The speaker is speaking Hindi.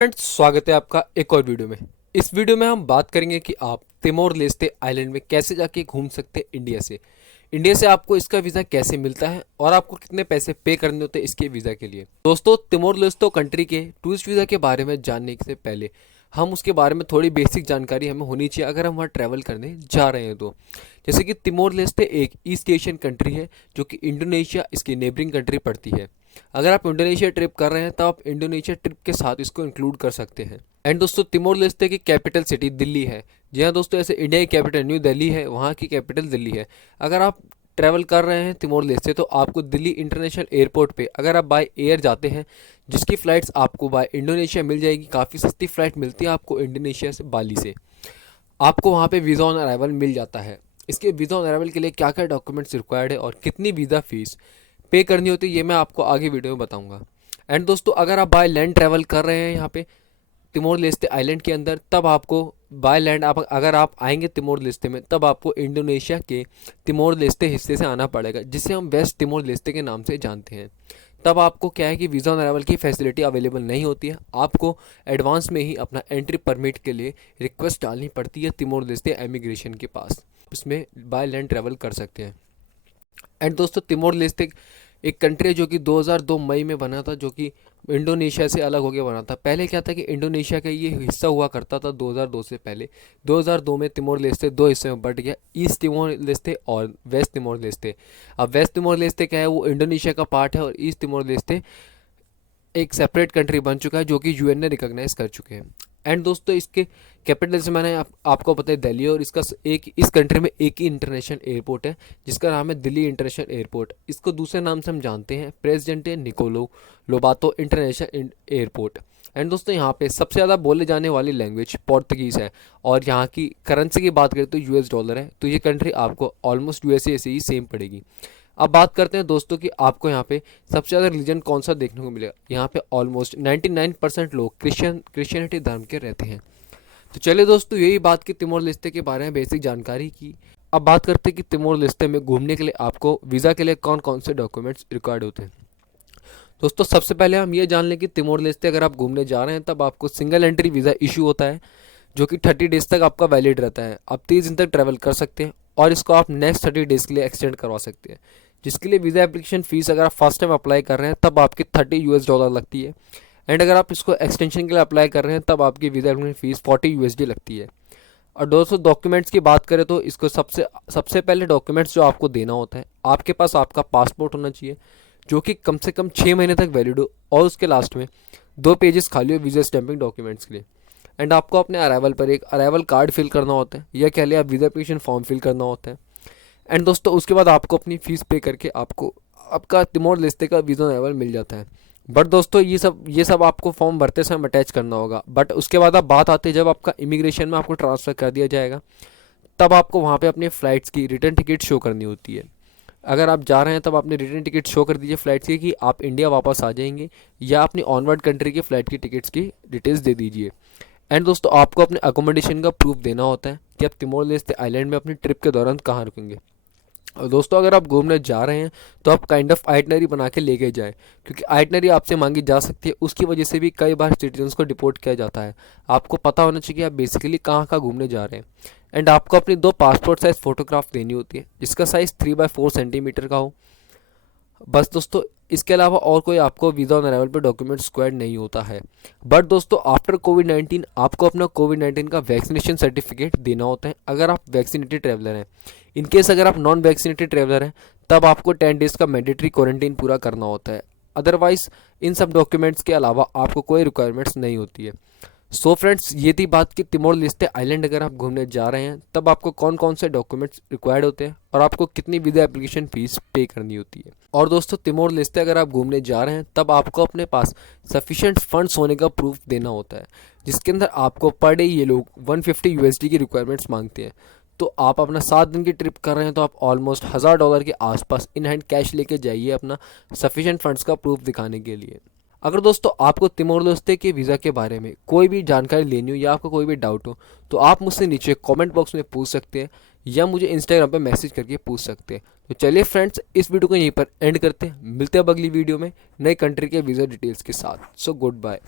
फ्रेंड्स, स्वागत है आपका एक और वीडियो में। इस वीडियो में हम बात करेंगे कि आप तिमोर लेस्ते आइलैंड में कैसे जाके घूम सकते हैं इंडिया से आपको इसका वीज़ा कैसे मिलता है और आपको कितने पैसे पे करने होते हैं इसके वीज़ा के लिए। दोस्तों, तिमोर लेस्ते कंट्री के टूरिस्ट वीज़ा के बारे में जानने से पहले हम उसके बारे में थोड़ी बेसिक जानकारी हमें होनी चाहिए अगर हम वहाँ ट्रैवल करने जा रहे हैं तो। जैसे कि तिमोर लेस्ते एक ईस्ट एशियन कंट्री है जो कि इंडोनेशिया इसकी नेबरिंग कंट्री पड़ती है। अगर आप इंडोनेशिया ट्रिप कर रहे हैं तो आप इंडोनेशिया ट्रिप के साथ इसको इंक्लूड कर सकते हैं। एंड दोस्तों, तिमोर लेस्ते की कैपिटल सिटी दिल्ली है। जी हाँ दोस्तों, ऐसे इंडिया की कैपिटल न्यू दिल्ली है, वहाँ की कैपिटल दिल्ली है। अगर आप ट्रैवल कर रहे हैं तिमोर लेस्ते तो आपको दिल्ली इंटरनेशनल एयरपोर्ट पे अगर आप बाय एयर जाते हैं, जिसकी फ़्लाइट्स आपको बाय इंडोनेशिया मिल जाएगी, काफ़ी सस्ती फ़्लाइट मिलती है आपको इंडोनेशिया से, बाली से। आपको वहाँ पे वीज़ा ऑन अराइवल मिल जाता है। इसके वीज़ा ऑन अराइवल के लिए क्या क्या डॉक्यूमेंट्स रिक्वायर्ड है और कितनी वीज़ा फ़ीस पे करनी होती है, ये मैं आपको आगे वीडियो में बताऊंगा। एंड दोस्तों, अगर आप बाय लैंड ट्रैवल कर रहे हैं यहाँ पे तिमोर लेस्ते आइलैंड के अंदर, तब आपको बाय लैंड अगर आप आएंगे तिमोर लेस्ते में, तब आपको इंडोनेशिया के तिमोर लेस्ते हिस्से से आना पड़ेगा, जिसे हम वेस्ट तिमोर लेस्ते के नाम से जानते हैं। तब आपको क्या है कि वीज़ा ऑन अराइवल की फैसिलिटी अवेलेबल नहीं होती है। आपको एडवांस में ही अपना एंट्री परमिट के लिए रिक्वेस्ट डालनी पड़ती है तिमोर लेस्ते इमिग्रेशन के पास। उसमें बाय लैंड ट्रैवल कर सकते हैं। एंड दोस्तों, तिमोर लेस्ते एक कंट्री है जो कि 2002 मई में बना था, जो कि इंडोनेशिया से अलग होकर बना था। पहले क्या था कि इंडोनेशिया का ये हिस्सा हुआ करता था 2002 से पहले। 2002 में तिमोर लेस्ते दो हिस्से में बट गया, ईस्ट तिमोर लेस्ते और वेस्ट तिमोर लेस्ते। अब वेस्ट तिमोर लेस्ते क्या है, वो इंडोनेशिया का पार्ट है, और ईस्ट तिमोर लेस्ते एक सेपरेट कंट्री बन चुका है जो कि यूएन ने रिकॉग्नाइज कर चुके हैं। एंड दोस्तों, इसके कैपिटल से मैंने आपको पता है दिल्ली, और इसका इस कंट्री में एक ही इंटरनेशनल एयरपोर्ट है जिसका नाम है दिल्ली इंटरनेशनल एयरपोर्ट। इसको दूसरे नाम से हम जानते हैं प्रेसिडेंटे निकोलो लोबातो इंटरनेशनल एयरपोर्ट। एंड दोस्तों, यहाँ पे सबसे ज़्यादा बोले जाने वाली लैंग्वेज पोर्तुगीज़ है, और यहाँ की करेंसी की बात करें तो यूएस डॉलर है। तो ये कंट्री आपको ऑलमोस्ट यूएसए से ही सेम पड़ेगी। अब बात करते हैं दोस्तों कि आपको यहाँ पे सबसे ज़्यादा रिलीजन कौन सा देखने को मिलेगा। यहाँ पे ऑलमोस्ट 99% लोग क्रिश्चियनिटी धर्म के रहते हैं। तो चलिए दोस्तों, यही बात की तिमोर लेस्ते के बारे में बेसिक जानकारी की। अब बात करते हैं कि तिमोर लेस्ते में घूमने के लिए आपको वीज़ा के लिए कौन कौन से डॉक्यूमेंट्स रिक्वायर्ड होते हैं। दोस्तों, सबसे पहले हम ये जान लें कि तिमोर लेस्ते अगर आप घूमने जा रहे हैं तब आपको सिंगल एंट्री वीज़ा इशू होता है, जो कि 30 डेज तक आपका वैलिड रहता है। आप 30 दिन तक ट्रैवल कर सकते हैं और इसको आप नेक्स्ट 30 डेज के लिए एक्सटेंड करवा सकते हैं, जिसके लिए वीज़ा एप्लीकेशन फ़ीस अगर आप फर्स्ट टाइम अप्लाई कर रहे हैं तब आपकी $30 लगती है। एंड अगर आप इसको एक्सटेंशन के लिए अप्लाई कर रहे हैं तब आपकी वीज़ा एप्लीकेशन फ़ीस $40 लगती है। और दोस्तों, डॉक्यूमेंट्स की बात करें तो इसको सबसे सबसे पहले डॉक्यूमेंट्स जो आपको देना होता है, आपके पास आपका पासपोर्ट होना चाहिए जो कि कम से कम 6 महीने तक वैलिड हो, और उसके लास्ट में 2 पेजेस खाली हो वीज़ा स्टैंपिंग डॉक्यूमेंट्स के लिए। एंड आपको अपने अराइवल पर एक अराइवल कार्ड फिल करना होता है, या कह लिया आप वीज़ा एप्लीकेशन फॉर्म फिल करना होता है। एंड दोस्तों, उसके बाद आपको अपनी फ़ीस पे करके आपको आपका तिमोर लेस्ते का वीज़ा अराइवल मिल जाता है। बट दोस्तों, ये सब आपको फॉर्म भरते समय अटैच करना होगा। बट उसके बाद अब बात आती है जब आपका इमिग्रेशन में आपको ट्रांसफ़र कर दिया जाएगा, तब आपको वहाँ पे अपने फ़्लाइट्स की रिटर्न टिकट शो करनी होती है। अगर आप जा रहे हैं तब अपनी रिटर्न टिकट शो कर दीजिए फ़्लाइट्स की कि आप इंडिया वापस आ जाएंगे, या अपनी ऑनवर्ड कंट्री की फ़्लाइट की टिकट्स की डिटेल्स दे दीजिए। एंड दोस्तों, आपको अपने अकोमोडेशन का प्रूफ देना होता है कि आप तिमोर लेस्ते आइलैंड में अपनी ट्रिप के दौरान कहाँ रुकेंगे। और दोस्तों, अगर आप घूमने जा रहे हैं तो आप काइंड ऑफ आइटनरी बना के लेके जाएं, क्योंकि आइटनरी आपसे मांगी जा सकती है। उसकी वजह से भी कई बार सिटीजन्स को डिपोर्ट किया जाता है। आपको पता होना चाहिए कि आप बेसिकली कहाँ कहाँ घूमने जा रहे हैं। एंड आपको अपनी 2 पासपोर्ट साइज़ फ़ोटोग्राफ देनी होती है, जिसका साइज़ 3x4 सेंटीमीटर का हो। बस दोस्तों, इसके अलावा और कोई आपको वीज़ा ऑन अराइवल पर डॉक्यूमेंट स्क्वाड नहीं होता है। बट दोस्तों, आफ्टर कोविड-19 आपको अपना कोविड-19 का वैक्सीनेशन सर्टिफिकेट देना होता है अगर आप वैक्सीनेटेड ट्रैवलर हैं। इनकेस अगर आप नॉन वैक्सीनेटेड ट्रैवलर हैं तब आपको 10 डेज़ का मैंडेटरी क्वारंटीन पूरा करना होता है। अदरवाइज़ इन सब डॉक्यूमेंट्स के अलावा आपको कोई रिक्वायरमेंट्स नहीं होती है। सो फ्रेंड्स, ये थी बात कि तिमोर लेस्ते आइलैंड अगर आप घूमने जा रहे हैं तब आपको कौन कौन से डॉक्यूमेंट्स रिक्वायर्ड होते हैं और आपको कितनी वीज़ा एप्लीकेशन फ़ीस पे करनी होती है। और दोस्तों, तिमोर लेस्ते अगर आप घूमने जा रहे हैं तब आपको अपने पास सफिशिएंट फंड्स होने का प्रूफ देना होता है, जिसके अंदर आपको पर डे ये लोग $150 की रिक्वायरमेंट्स मांगते हैं। तो आप अपना 7 दिन की ट्रिप कर रहे हैं तो आप ऑलमोस्ट $1000 के आसपास इन हैंड कैश लेके जाइए अपना सफिशिएंट फंड्स का प्रूफ दिखाने के लिए। अगर दोस्तों आपको तिमोर लेस्ते के वीज़ा के बारे में कोई भी जानकारी लेनी हो या आपको कोई भी डाउट हो तो आप मुझसे नीचे कमेंट बॉक्स में पूछ सकते हैं, या मुझे इंस्टाग्राम पे मैसेज करके पूछ सकते हैं। तो चलिए फ्रेंड्स, इस वीडियो को यहीं पर एंड करते हैं। मिलते हैं अब अगली वीडियो में नई कंट्री के वीज़ा डिटेल्स के साथ। So good bye.